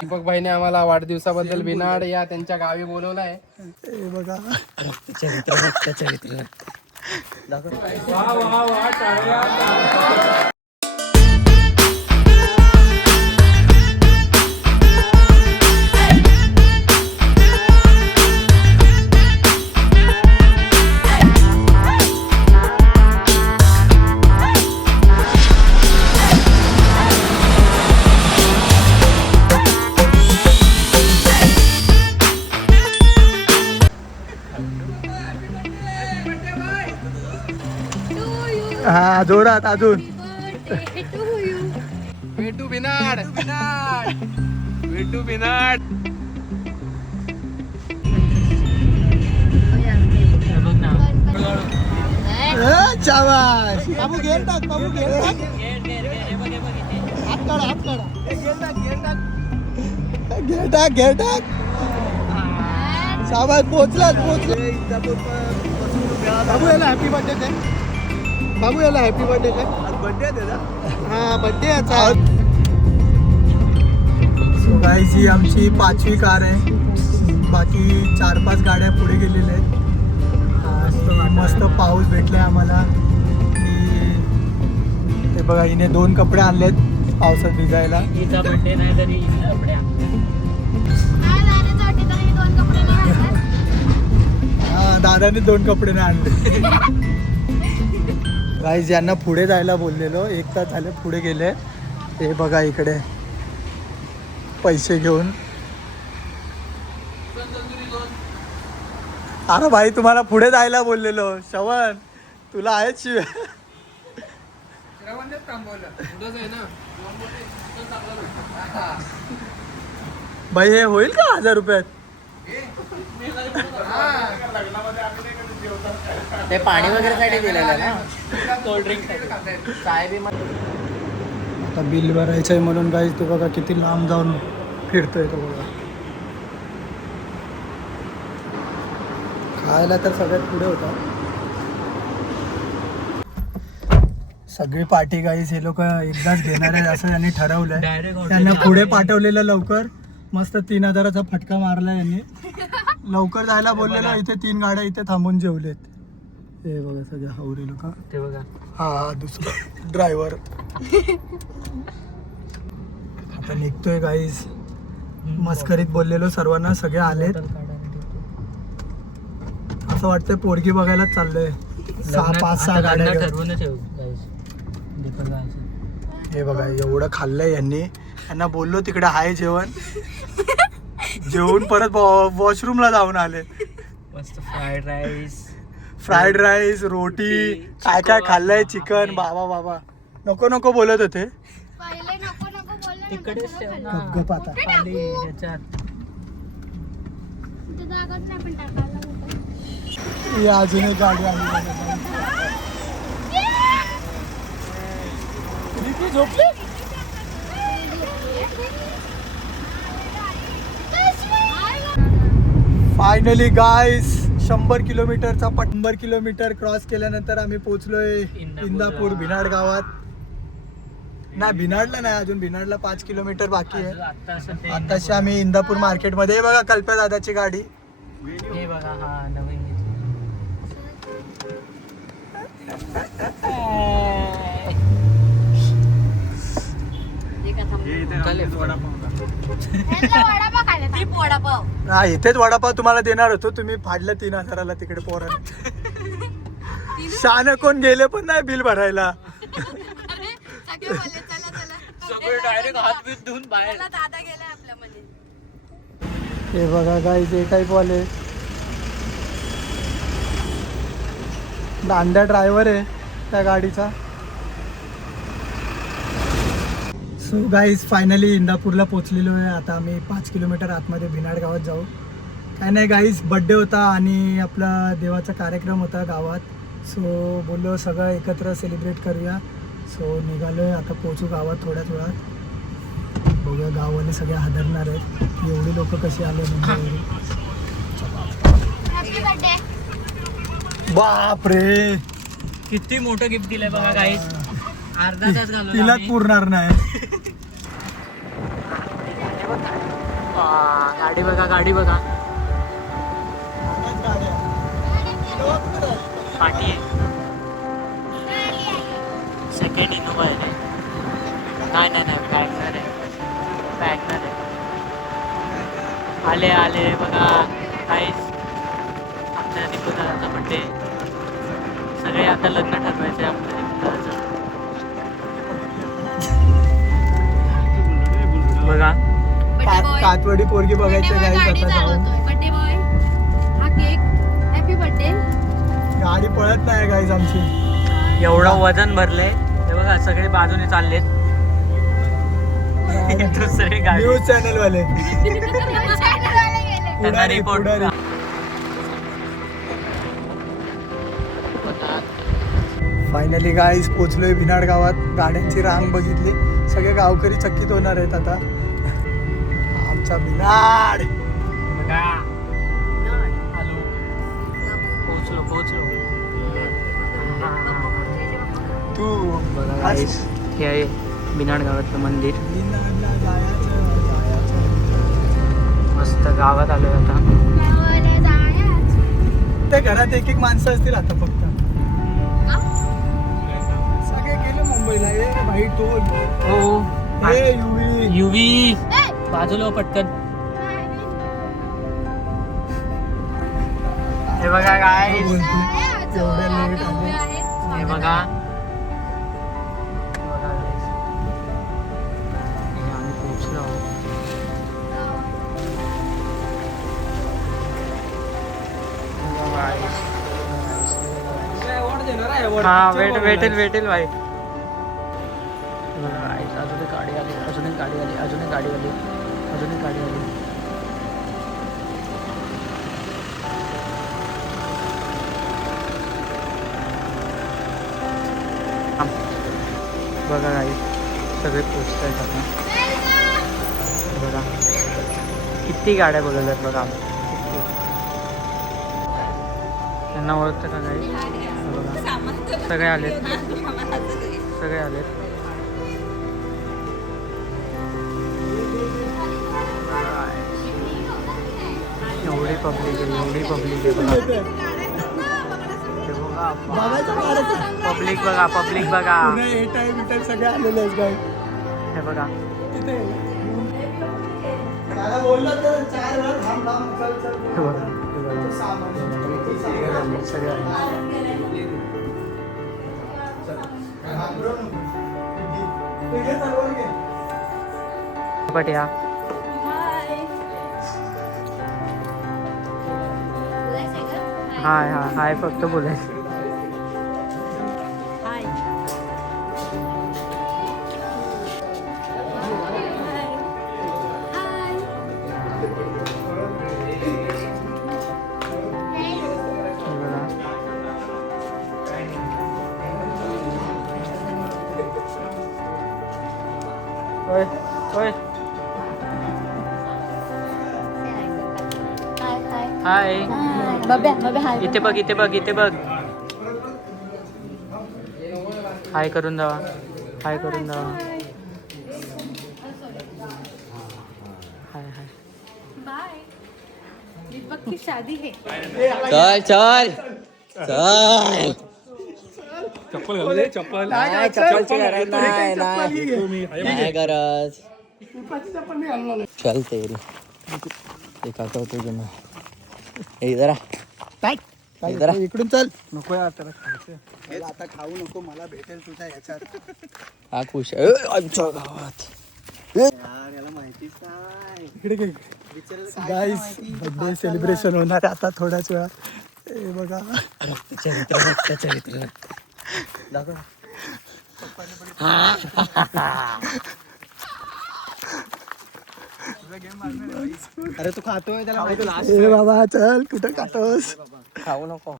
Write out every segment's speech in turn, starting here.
दीपक भाईने आम्हाला वाढदिवसाबद्दल विनाड या त्यांच्या गावी बोलवलाय. बघा हा जोरात अजून भेटू बिनाड भेटू बिनाड. शाबास बाबू घेर टाक बाबू घेर टाक हात काढा हात काढा घेर टाक घेर टाक शाबास पोचलाच पोचला. बाबू याला हॅपी बर्थडे दे. बाबू याला हॅपी बर्थडे काय बर्थडे आहे त्याचा. हा बर्थडे याचा. सो गाईज ही आमची 5वी कार आहे. बाकी 4-5 गाड्या पुढे गेलेल्या आहेत. मस्त पाऊस भेटलाय आम्हाला. ते बघा हिने 2 कपडे आणलेत पावसात भिजायला. हिचा बर्थडे नाही तरी कपडे हा दादाने 2 कपडे नाही आणले. गाईज यांना पुढे जायला बोललेलो 1 तास झाले पुढे गेले. हे बघा इकडे पैसे घेऊन. अरे भाई तुम्हाला पुढे जायला बोललेलो. श्रवण तुला आहेच शिव्या. भाई हे होईल का 1000 रुपयात. ते पाणी वगैरे साठी दिलेलं ना कोल्ड ड्रिंक साठी. आता बिल भरायचं आहे म्हणून गाईज ते बघा किती लांब जाऊन फिरतोय तो बघा. खायला तर सगळ्यात पुढे होता. सगळी पार्टी गाईज हे लोक एकदाच घेणार आहेत असं त्यांनी ठरवलंय. त्यांना पुढे पाठवलेलं लवकर. मस्त 3000चा फटका मारला यांनी. लवकर जायला बोललेलं. इथे 3 गाड्या इथे थांबून जेवलेत. हे बघा सगळे हावरे लोक. ते बघा हा दुसरा ड्रायव्हर. आता निघतोय गाईज. मस्करीत बोललेलो सर्वांना. सगळे आलेत. असं वाटतंय पोरगी बघायलाच चाललंय. 5-6 गाड्या ठरवून ठेवू. हे बघा एवढं खाल्लंय यांनी. यांना बोललो तिकडे आहे जेवण. जेवून परत वॉशरूमला जाऊन आले. मस्त फ्राईड राईस रोटी काय काय खाल्लंय. चिकन बाबा बाबा नको नको बोलत होते. तिकडेच ठेव ना. गप आता खाली ह्याच्यात. ही अजून एक गाडी आली. झोपली. फायनली गाईस 100 किलोमीटरचा 100 किलोमीटर क्रॉस केल्यानंतर आम्ही पोहोचलोय इंदापूर भिनाड गावात. नाही भिनाडला नाही अजून. भिनाडला 5 किलोमीटर बाकी आहे. आताशी आम्ही इंदापूर मार्केटमध्ये. हे बघा कल्प्या दादाची गाडी. हे बघा हा नवीन हा इथेच वडापाव तुम्हाला देणार होतो. तुम्ही फाडलं 3000ला तिकडे पोरांना. शान कोण गेले पण नाही बिल भरायला. डायरेक्ट हात बीत धुवून बाहेर. हे बघा गाईज हे टाईप वाले. दांड्या ड्रायव्हर आहे त्या गाडीचा. सो गाईज फायनली इंदापूरला पोचलेलो आहे. आता आम्ही 5 किलोमीटर आतमध्ये भिनाड गावात जाऊ. काय नाही गाईज बड्डे होता आणि आपला देवाचा कार्यक्रम होता गावात. सो बोललो सगळं एकत्र सेलिब्रेट करूया. सो निघालो आहे. आता पोचू गावात थोड्याच वेळात. बघूया गाववाले सगळे हादरणार आहेत. एवढी लोक कशी आले म्हणजे. बाप रे किती मोठं गिफ्ट दिलंय बघा गाईस. अर्धा तास घालवला तिलाच आम्ही. पुरणार नाही. गाडी बघा गाडी बघा पाठी आहे. सेकंड इनोवा आहे रे. नाही वॅगनर आहे. वॅगनर आहे. आले बघा काहीच आमच्या निकुंदाचा बड्डे. सगळे आता लग्न ठरवायचे आमच्या निकुंदाचं. बघा कातवडी पोरगी बघायचं गाईस आता जाऊन. बर्थडे बॉय हा केक हॅपी बर्थडे. गाडी पळत नाही गाईस आमची. एवढं वजन भरलंय हे बघा सगळे बाजूने चाललेत. दुसरे गाडी न्यूज चॅनल वाले त्यांना रिपोर्ट फायनली गाईस पोचलोय भिनाड गावात. गाड्यांची रांग बघितली. सगळे गावकरी चकित होणार आहेत आता. आमचा भिनाड. पोहोचलो तू बघा guys, हे आहे बिनाड गावातलं मंदिर. भिनाडला जायचं. मस्त गावात आलोय आता. ते घरात एक माणसं असतील आता फक्त. सगळे गेले मुंबईला. ए भाई टोल. हो ए युवी. युवी बाजूला हो पटकन. हे बघा काय हे बघा हे बघा guys. हे आम्ही पोहोचलो. हा भेटेल भाई. अजून एक गाडी आली. बघा गाडी सगळे पोचत आहेत आता. बघा किती गाड्या बघतात बघा. त्यांना ओळखतं का गाडी. बघा सगळे आलेत. एवढी पब्लिक आहे बघा. पब्लिक बघा ए टाइम सगळे आलेले आहेत गाई. हे बघा. तिथे त्याला बोललं तर 4 वेळा थांब चल. हे बघा सगळे पट्या. हाय फक्त बोलायचं. हाय इथे बघ. हाय करून द्यावा. हाय. बाय. दीपक की शादी है. चल चप्पल नाही गरज. चल तेरी इधर इकडून चल. नको आता खाऊ नको. मला भेटेल तुझ्या ह्याच्यात. हा खुश आहे आमच्या गावात. याला माहितीच नाही. इकडे गाईस बर्थडे सेलिब्रेशन होणार आहे आता थोड्याच वेळा. हे बघा चरित्र अरे तू खातोय त्याला. बाबा चल कुठं खातोस. खाऊ नको.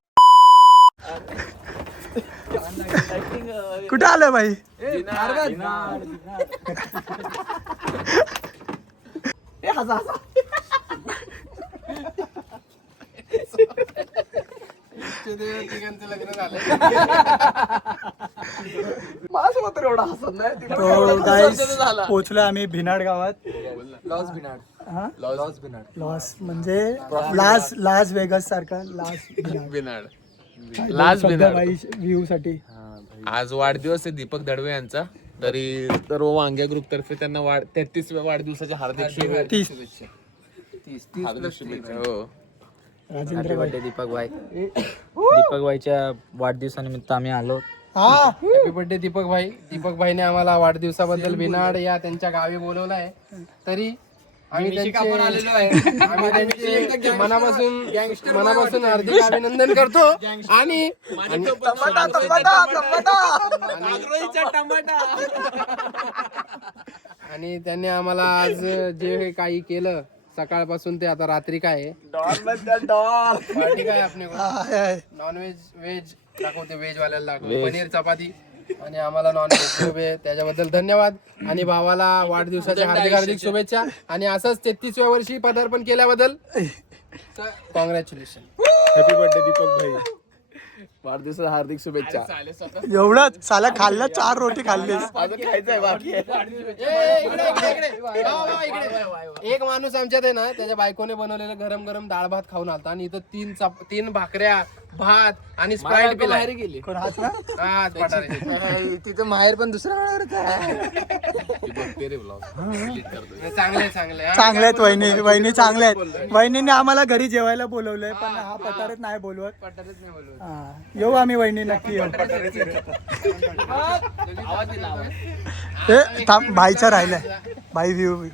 कुठं आलं भाई. आजचे ते तिघांचं लग्न झालं. तो गाईस पोचलो आम्ही भिनाड गावात. हा? लॉस म्हणजे लास वेगस सारखा लास व्ह्यू साठी. आज वाढदिवस आहे दीपक दडवे यांचा. तरी सर्व वांग्या ग्रुप तर्फे त्यांना 33व्या वाढदिवसाच्या हार्दिक शुभेच्छा. 30 हो. राजेंद्र भाई. दीपक भाईच्या वाढदिवसानिमित्त आम्ही आलो. हा हॅपी बर्थडे दीपक भाई. दीपक भाईने आम्हाला वाढदिवसाबद्दल विनाड या त्यांच्या गावी बोलवलं आहे. तरी आम्ही त्यांचे मनापासून हार्दिक अभिनंदन करतो. आणि आणि त्यांनी आम्हाला आज जे काही केलं सकाळपासून ते आता रात्री काय आहे पार्टी काय आपले नॉनव्हेज व्हेज दाखवते. व्हेज वाल्याला दाखवते पनीर चपाती आणि आम्हाला नॉनव्हेज उभे. त्याच्याबद्दल धन्यवाद. आणि भावाला वाढदिवसाच्या हार्दिक हार्दिक शुभेच्छा. आणि असंच 33व्या वर्षी पदार्पण केल्याबद्दल कॉंग्रॅच्युलेशन. हॅपी बर्थडे दीपक भाई. वाढदिवसाच्या हार्दिक शुभेच्छा. एवढंच साला खाल्लं 4 रोटी खाल्लीस. खायचंय बाकी आहे. एक माणूस आमच्यात आहे ना त्याच्या बायकोने बनवलेलं गरम गरम डाळ भात खाऊन आलता आणि इथं 3 भाकऱ्या भात आणि स्प्राईट पिला. कोण हाच ना? तिथं माहेर पण दुसऱ्या चांगले चांगले आहेत वहिनी चांगले आहेत. वहिनीने आम्हाला घरी जेवायला बोलवलंय पण हा पठारात नाही बोलवत. हा, येऊ आम्ही वहिनी नक्की येऊ. थांब भाईचा राहिलाय. भाई व्ह्यू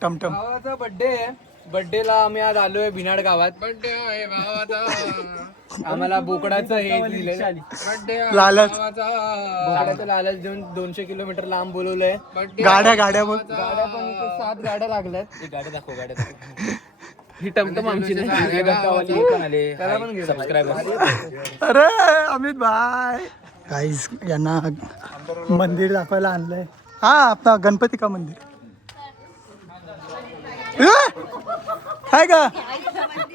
टमटम. भावाचा बर्थडेला आम्ही आज आलोय भिनाड गावात. बर्थडे आहे भावाचा. आम्हाला बोकडाचं हे दिलेलं. लालच बोकडाचं लालच देऊन 200 किलोमीटर लांब बोलवलंय. गाड्या बघ. गाड्या पण इथे 7 गाड्या लागल्यात. गाड्या दाखव. ही टमटम आमची नाही. सबस्क्रायबर. अरे अमित भाई गाईस यांना मंदिर दाखवायला आणलंय. हा आपला गणपती का मंदिर. काय का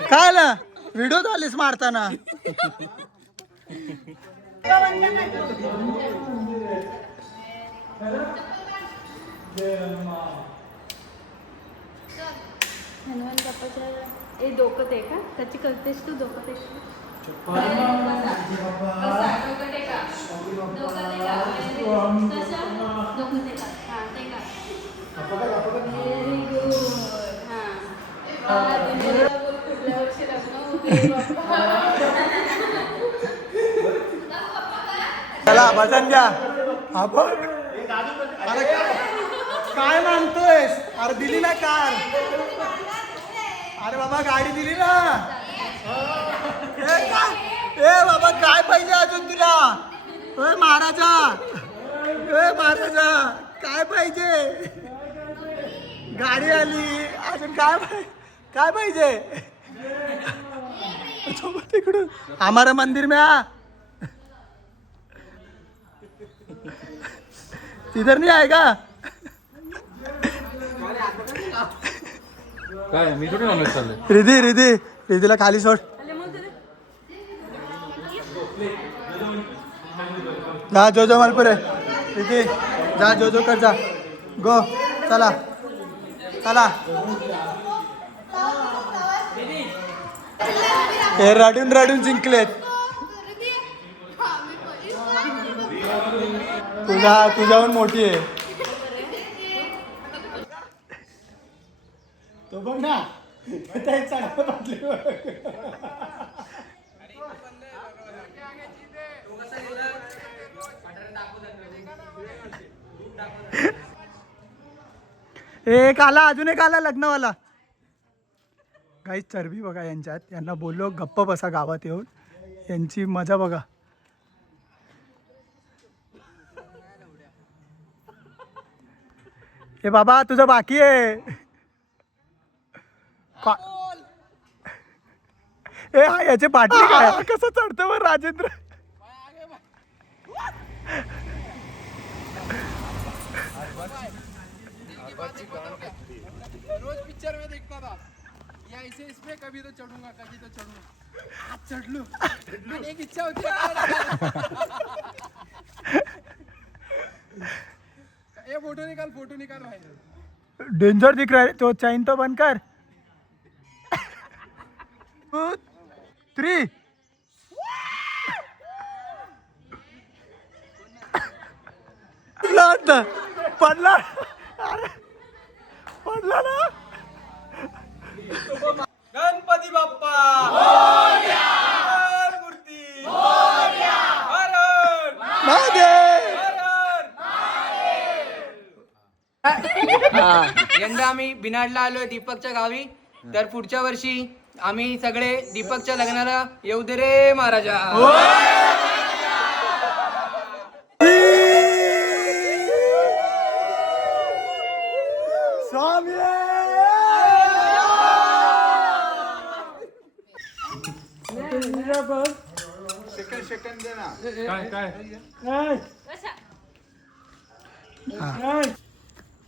काय ना व्हिडिओ झालीस मारताना. हनुमान बाप्पाच्या हे डोकं ते का त्याची करतेस तू डोकं ते चला भजन द्या. आपण काय मानतोयस. अरे दिली ना कार. अरे बाबा गाडी दिली ना. ए बाबा काय पाहिजे अजून तुला. ए महाराजा काय पाहिजे. गाडी आली अजून काय पाहिजे. तिकडून हमारा मंदिर में आ. इधर नहीं आएगा. काय मी कुठे नॉनव्हेज चाललंय. रिधीला खाली सोड. जा जो मालपुरे. रिधी जा जो कर जा. गो चला हे रडून जिंकलेत. तुझ्याहून मोठी आहे. तो बघ ना एक आला लग्नवाला. काही चरबी बघा यांच्यात. यांना बोललो गप्प बसा गावात येऊन. यांची मजा बघा. हे बाबा तुझं बाकी आहे. हा याचे पाटली काय कसं चढतं वर राजेंद्र. रोज पिक्चर में देखता था. या ऐसे इसमें कभी तो चढ़ूंगा. चढलो आणि एक इच्छा होती ए फोटो निकाल बाहेर. डेंजर दिख रहा है तो चैन तो बंद कर. 2, 3. पडला अरे पडला ना. गणपती बाप्पा मूर्ती यंदा आम्ही बिनाडला आलोय दीपकच्या गावी. तर पुढच्या वर्षी आम्ही सगळे दीपकच्या लग्नाला येऊ दे रे महाराजा. स्वामी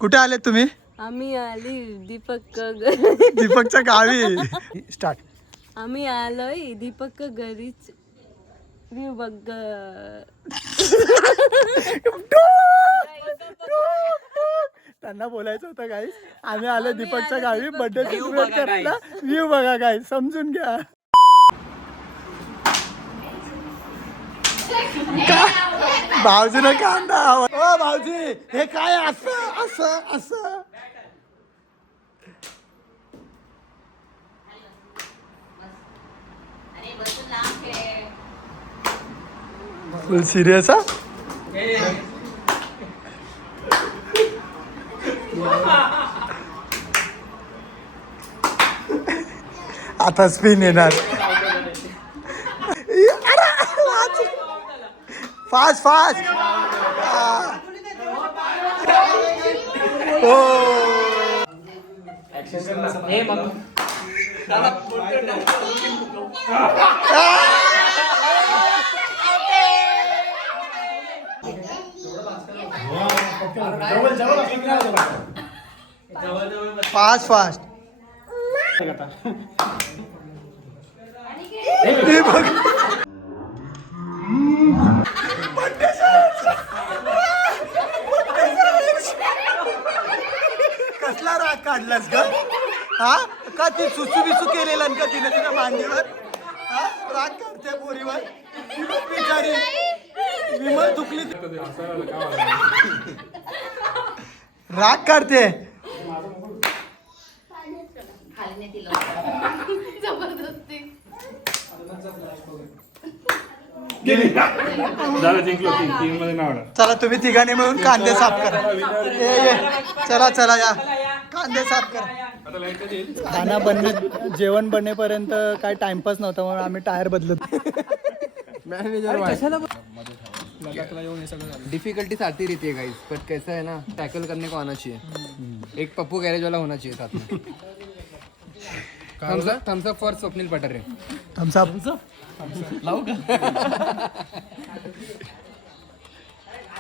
कुठे आले तुम्ही? आम्ही आली दीपकच्या गावी. स्टार्ट. आम्ही आलोय दीपक घरीच व्ह्यू बघ. त्यांना बोलायचं होतं गाईस आम्ही आलो दीपकच्या गावी बर्थडे सेलिब्रेट करायला. व्ह्यू बघा गाईस समजून घ्या. भाऊजीनं कांदा. ओ भाऊजी हे काय असं असं असं. फुल सिरियस. आता स्पिन येणार. Fast fast. Fast fast. कसला राग काढलास ग? हा का ती सुसू बिसू केलेला का तिने तिच्या मांडीवर? हा राग काढते पोरीवर. बिचारी विमल दुखली. राग काढते. चला तुम्ही तिघांनी मिळून कांदे साफ करा. ये चला चला या कांदे साफ करा. खाना बनणे जेवण बनेपर्यंत काय टाइमपास नव्हता म्हणून आम्ही टायर बदलत. मॅनेजर डिफिकल्टीज आती रहती है गाइस बट कैसा है ना टैकल करने को आना चाहिए. एक पप्पू गैरेज वाला होना चाहिए साथ में. Thums up for Swapnil Pathare. Thums up लाओ का?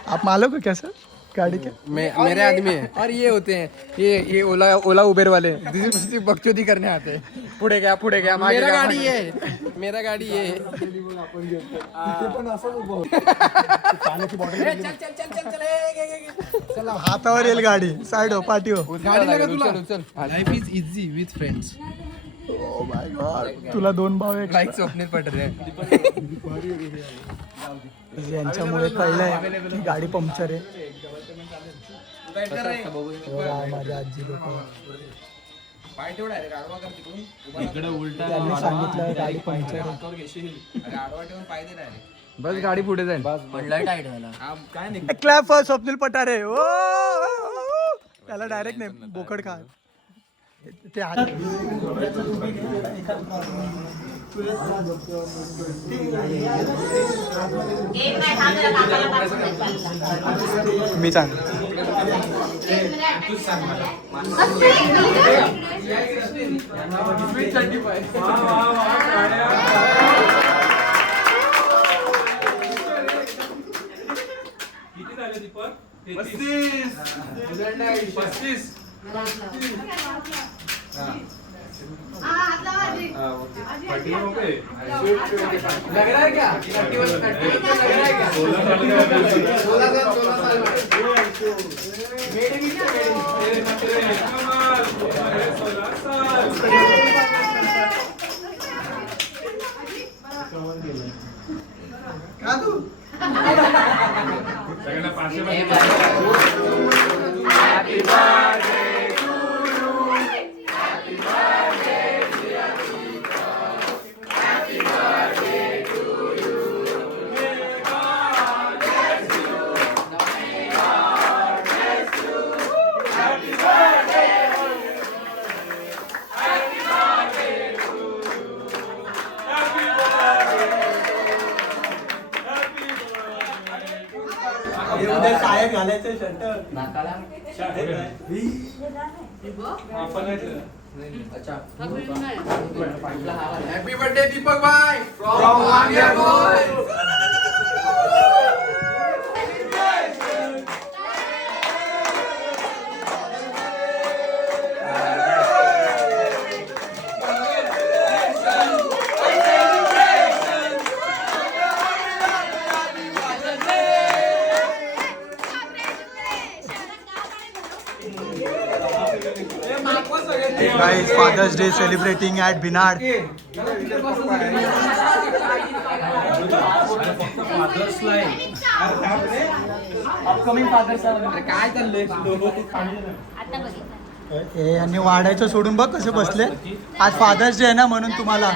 आप मालूम है कैसे गाड़ी के? मेरे आदमी है और ये होते हैं ये ओला उबेर वाले बकचोदी करने आते हैं. पुढे गया मेरा गाडी है. चला हातावर येईल गाडी. साइड हो पाठी हो. गाडी लगा तुला. Life is easy with friends. Oh my God तुला 2 भाव एक. लाईक स्वप्नील पठारे. यांच्यामुळे कळलंय की गाडी पंक्चर आहे. माझ्या आजी लोक त्यांनी सांगितलं गाडी पंक्चर आहे. बस गाडी पुढे जाईल. Clap for Swapnil Pathare. ओ त्याला डायरेक्ट नाही बोकड खा. ते मी सांग. लग रहा है क्या? 31 लग रहा है क्या? 16 साल मेड इन का तू उद्या शाळेत घालायचं शर्ट हॅपी बर्थडे दीपक भाई फ्रॉम वांग्या boy. Guys fathers day celebrating at भिनाड. काय चाललंय? हे यांनी वाढायचं सोडून बघ कसे बसले. आज फादर्स डे आहे ना म्हणून तुम्हाला.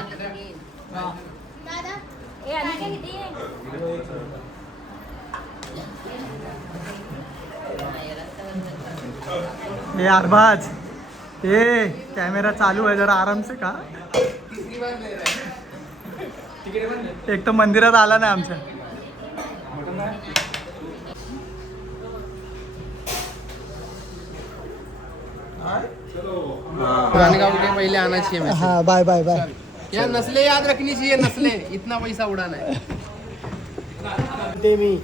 हे अरबाज हे कॅमेरा चालू आहे जरा आराम से का. एक तर मंदिरात आला नाही आमच्या. गाणगांव के पहले आना चाहिए. हा बाय बाय बाय. या नस्ले याद रखनी चाहिए. नस्ले इतना पैसा उड़ाना है. ते मी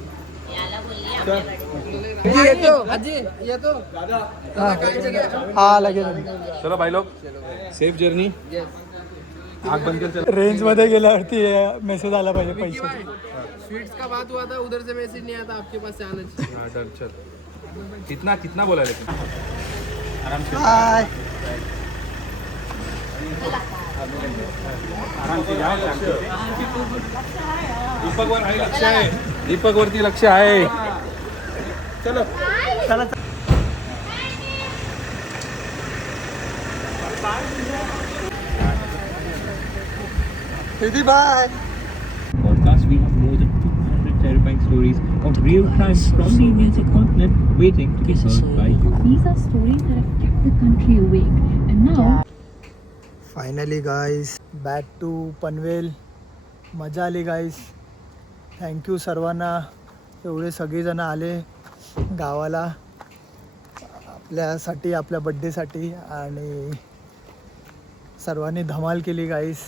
येतो आजी येतो. हा लगेच चलो भाई लोग सेफ जर्नी. आग बंद कर. रेंज मध्ये गेल्यावरती मेसेज आला पाहिजे पैसे. स्वीट्स का बात हुआ था उधर से मैसेज नहीं आता आपके पास से आना चाहिए. हाँ डन चल. कितना बोला लेकिन आराम से. बाय. आराम से जाओ. दीपक वर आहे लक्ष आहे. दीपक वरती लक्ष आहे. चलो चला. दीदी bye. podcast, we have more than 200 terrifying stories of real crime from the Indian subcontinent waiting to be solved by you. These are stories that have kept the country awake, and now finally guys back to Panvel. मजा आली गाईस. Thank you सर्वांना. एवढे सगळेजण आले गावाला आपल्यासाठी आपल्या बड्डेसाठी आणि सर्वांनी धमाल केली गाईस.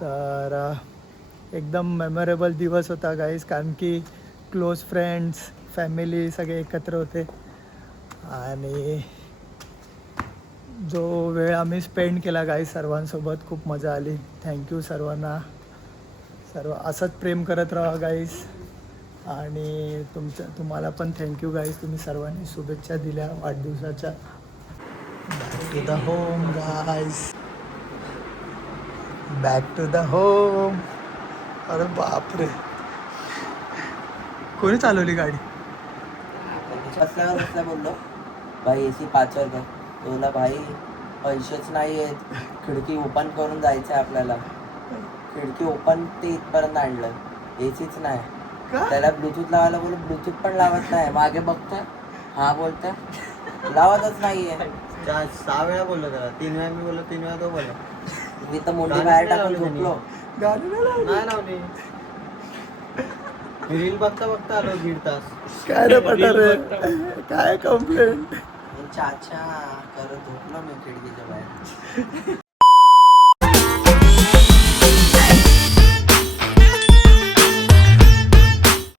तर एकदम मेमोरेबल दिवस होता गाईस कारण की क्लोज फ्रेंड्स फॅमिली सगळे एकत्र होते आणि जो वेळ आम्ही स्पेंड केला गाईस सर्वांसोबत खूप मजा आली. थँक्यू सर्वांना. असंच प्रेम करत राहा गाईस आणि तुम्हाला पण थँक्यू गाईस. तुम्ही सर्वांनी शुभेच्छा दिल्या वाढदिवसाच्या. Back to the home guys. Back to the home. अरे बापरे कोणी चालवली गाडी. बसल्या बोललो भाई AC 5 वर कर. बोला भाई पैसेच नाही आहेत. खिडकी ओपन करून जायचं आहे आपल्याला. खिडकी ओपन ते इथपर्यंत आणलं. ACच नाही. त्याला ब्लूटूथ लावायला बोललो. ब्लूटूथ पण लावत नाही. मागे बघतोय हा बोलतोय लावतच नाहीये. 6 वेळा बोललो त्याला. 3 वेळा मी बोललो 3 वेळा तो बोलला. मी तर मोठी बाहेर टाकून झोपलो. गाडी नाही लावली. रील बघता बघता आलो 1.5 तास. काय रे पठारे काय कंप्लेंट. चाचा करत झोपलो मी खिडकीच्या बाहेर.